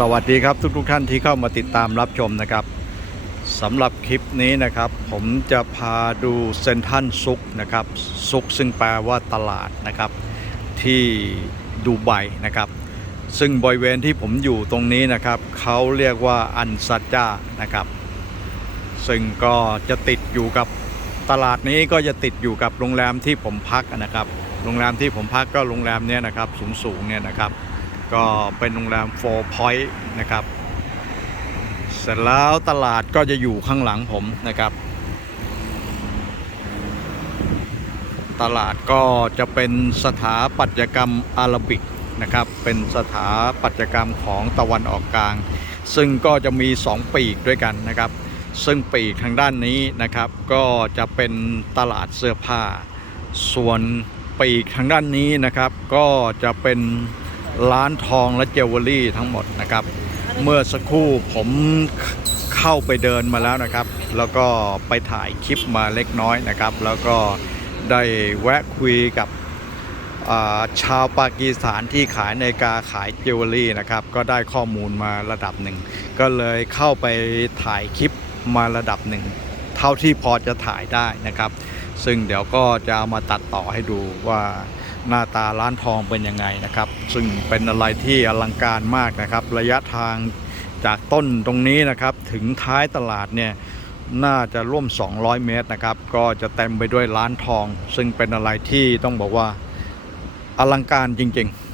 สวัสดีครับทุกๆทท่านที่เข้ามาติดตามรับชมนะครับสำหรับคลิปนี้นะครับ ผมจะพาดูเซนทันซุกนะครับซุกซึ่งแปลว่าตลาดนะครับ ที่ดูไบนะครับ ซึ่งบริเวณที่ผมอยู่ตรงนี้นะครับเขาเรียกว่าอันซัจจานะครับ ซึ่งก็จะติดอยู่กับตลาดนี้ก็จะติดอยู่กับโรงแรมที่ผมพักนะครับ โรงแรมที่ผมพักก็โรงแรมเนี้ยนะครับสูงๆเนี่ยนะครับ ก็เป็นโรงแรม Four Point นะครับ เสร็จแล้วตลาดก็จะอยู่ข้างหลังผมนะครับ ตลาดก็จะเป็นสถาปัตยกรรมอาราบิกนะครับ เป็นสถาปัตยกรรมของตะวันออกกลาง ซึ่งก็จะมี 2 ปีกด้วยกันนะครับ ซึ่งปีกทางด้านนี้นะครับ ก็จะเป็นตลาดเสื้อผ้า ส่วนปีกทางด้านนี้นะครับ ก็จะเป็น ร้านทองและเจวเวลรี่ทั้งหมดนะครับ เมื่อสักครู่ผมเข้าไปเดินมาแล้วนะครับ แล้วก็ไปถ่ายคลิปมาเล็กน้อยนะครับ แล้วก็ได้แวะคุยกับอ่าชาวปากีสถานที่ขายในาฬิกาขายเจวเวลรี่นะครับ ก็ได้ข้อมูลมาระดับหนึ่ง ก็เลยเข้าไปถ่ายคลิปมาระดับหนึ่ง เท่าที่พอจะถ่ายได้นะครับ ซึ่งเดี๋ยวก็จะเอามาตัดต่อให้ดูว่า หน้าตาร้านทองเป็นยังไงนะครับ ซึ่งเป็นอะไรที่อลังการมากนะครับ ระยะทางจากต้นตรงนี้นะครับ ถึงท้ายตลาดเนี่ยน่าจะร่วม 200 เมตรนะครับ ก็จะเต็มไปด้วยร้านทอง ซึ่งเป็นอะไรที่ต้องบอกว่าอลังการจริง ๆ